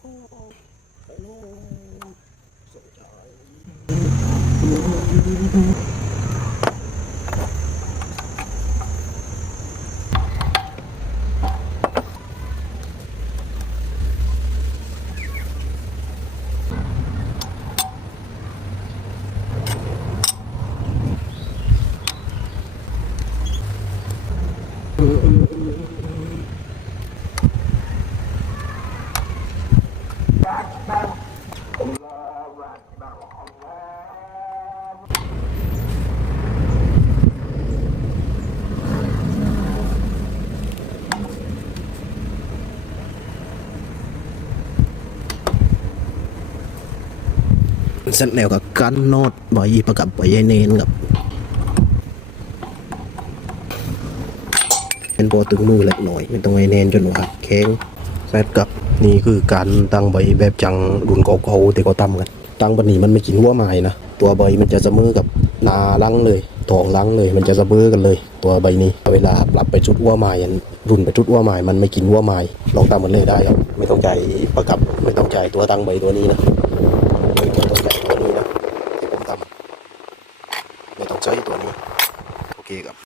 เสร็จแล้วก็กันโนดใบประกับใบยายเนนกับเป็นโบตึงมือเล็กหน่อยไม่ต้องไอเนนจนว่าแข็งแซดกับนี่คือการตั้งใบแบบจังรุ่นเก่าๆที่เขาตั้งกัน ตั้งบันนี้มันไม่กินหัวไม้นะตัวใบมันจะเสมอกับนาลังเลยทองลังเลย มันจะเสมอกันเลย ตัวใบนี้เวลาปรับไปชุดหัวไม้อันรุ่นไปชุดหัวไม้มันไม่กินหัวไม้ลองตั้งมันเลยได้ครับไม่ต้องใจายประกับไม่ต้องใจายตัวตั้งใบตัวนี้นะไม่ต้องใจายตัวนี้นะที่ผมทำไม่